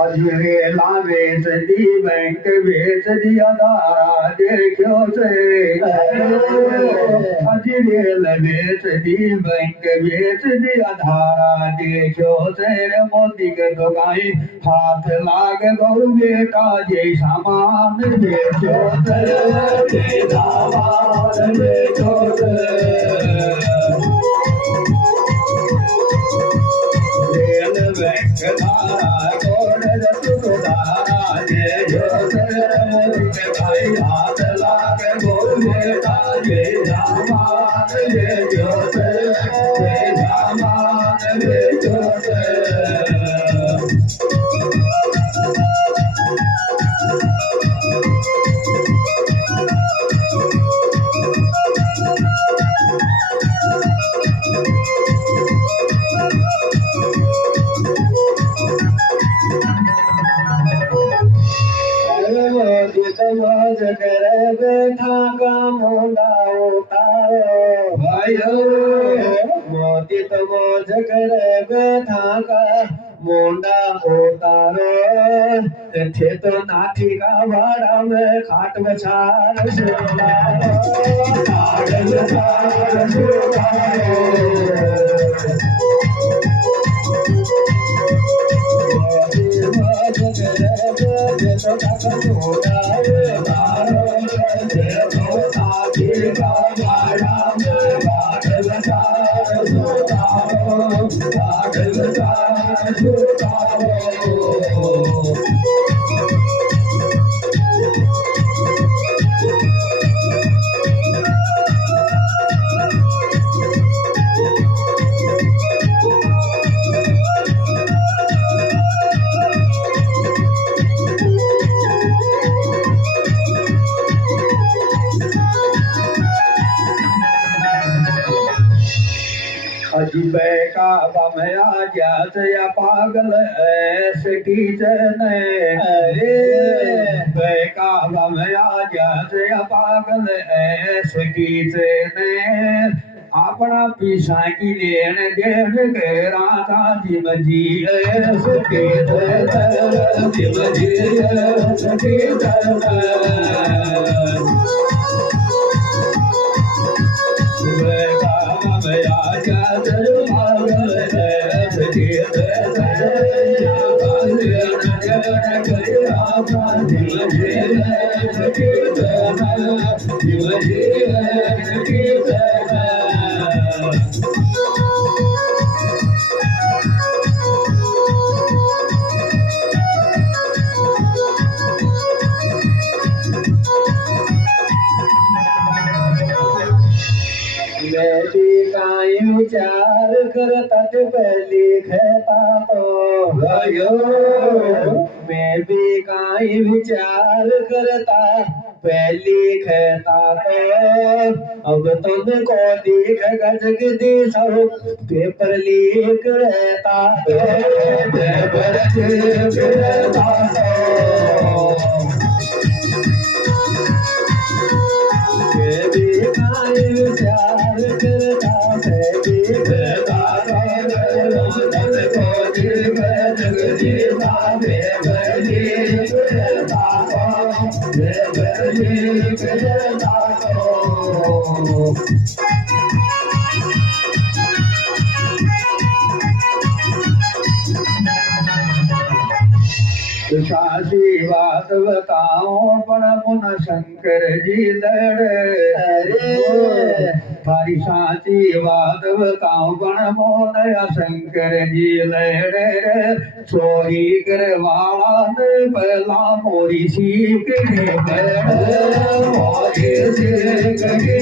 अजरे लावे सदी बैंक बेच दिया दारा देखो से अजरे लवे सदी बैंक बेच दिया धारा देखो से मोती के दुकाई हाथ लाग गौ बेटा जे सामान बेचो से सामान बेचो से बैंक धारा भाई हाथ लाग बोले ताजे सामान ले जो से सामान ले जो से मौज करे बैठा का मुंडा उतारो भाइयो मोती तो मौज करे बैठा का मुंडा उतारो थे तो नाठी का भाड़ा में खाट बचार अजीबे का बमया जात या पागल ऐसे कीचन अरे बेका बमया जात या पागल ऐसे कीचन अपना पीछा की लेन देन के राजा जिम जी सके जिम जी सके विचार करता पहली कहता तो भयो मैं भी काई विचार करता पहली कहता तो अब तुमको दिख गजग दी सब पेपर लीक रहता पेपर लीक रहता मैं भी काई विचार करता सासी बात बताओ पण मुन शंकर जी लड़े अरे थारी साची बात बताओ पण मोन शंकर जी लड़े चोरी करवाला ने पहला मोरी सीख के मोरी सीख के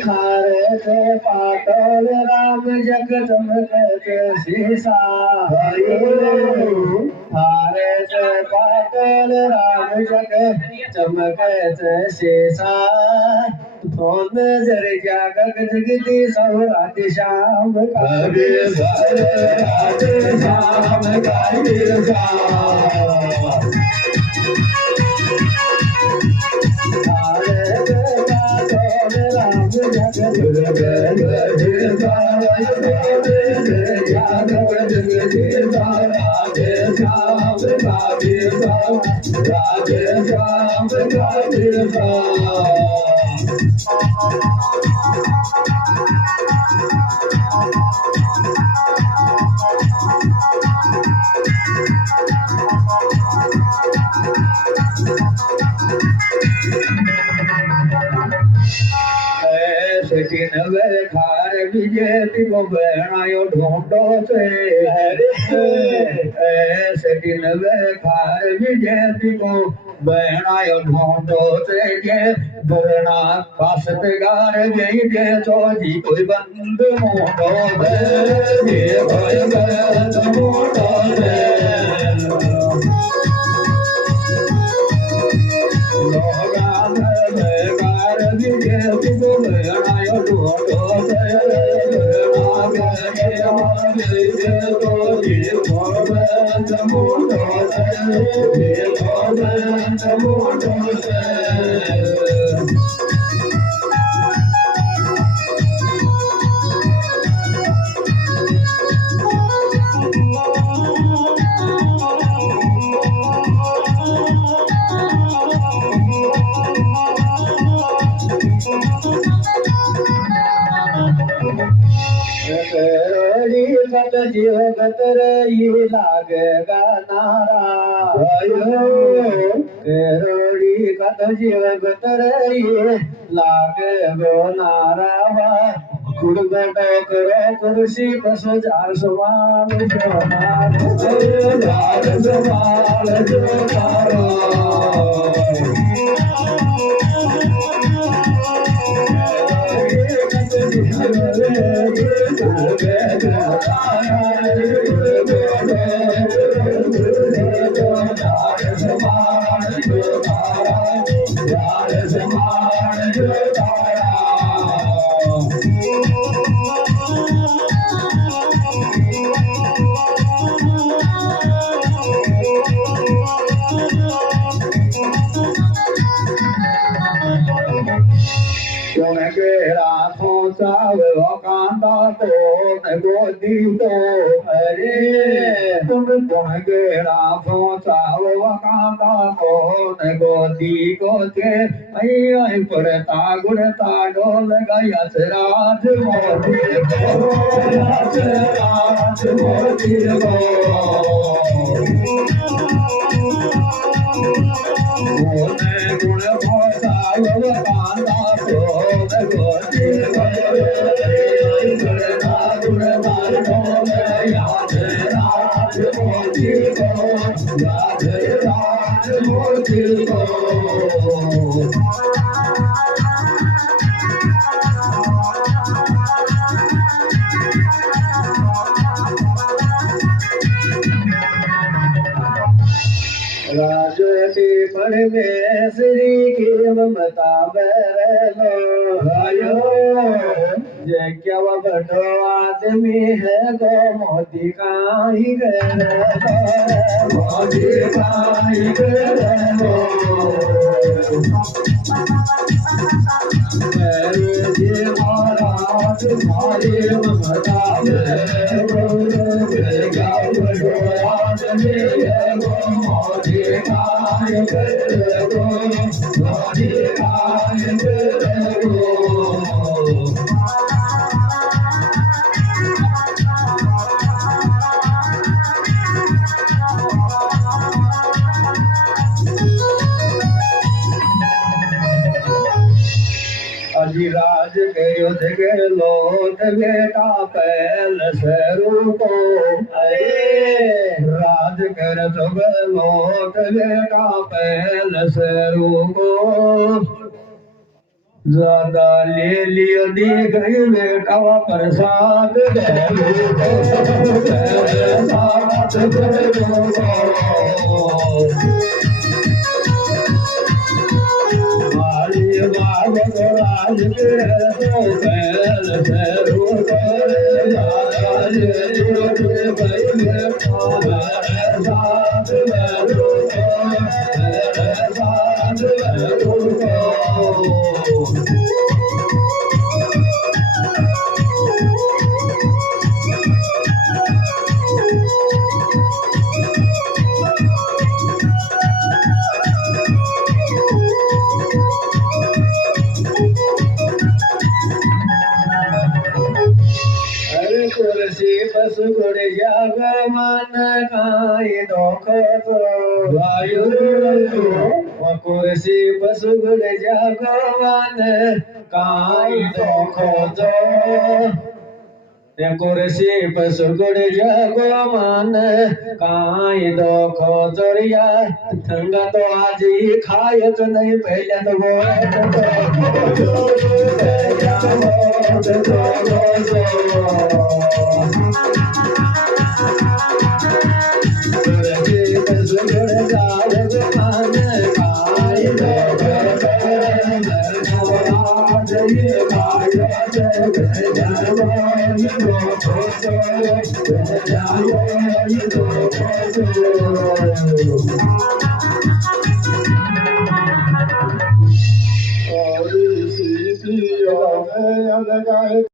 खारे से पातल राम जग चमके शीशा खारे से पातल राम जग चमके शीशा सोन जर जागक जगती सब रात शाम कावे रात शाम कावे खार विजय को बहनायो ढूंढो से ऐसे दिन वे खार विजय को बहनायो ढूंढो से जे बहना पासतगार गई जे सोजी कोई बंद मोटो दे ये कोई बंद मोटो दे जीव गतर ये लागेगा नारा केरोड़ी कत जीव गतर ये लागेगो नारा गुड़गटो करो कुर्सी कस जार सवाल जो गोदी तो अरे तुम गेड़ा पहुँचाओ कांदा कौन गोदी को थे आई पड़ता गुड़ता डोल गया राज मोदी राज मोदी गुण पहुँचाओ कांदा कौन गोदी राजती परमेश्वरी की ममता बरलो क्या बड़ो आदमी है तो मोदी का ही मोदी का ही महाराज हमारी ममता मोदी का राज करो जगे लोट बेटा पहल सरू को अरे राज कर जगे लोट बेटा पहल सरू को ज्यादा ले लियो दी गई बेटा प्रसाद राज बस गुड़ जाग मन काई दोख वायु कुर्सी बस गुड़ जाग मन काई दोख कुर्सी बस गुड़ जाग मन काई दोख जोरिया ठंडा तो आज ही खाए तो नहीं पहले तो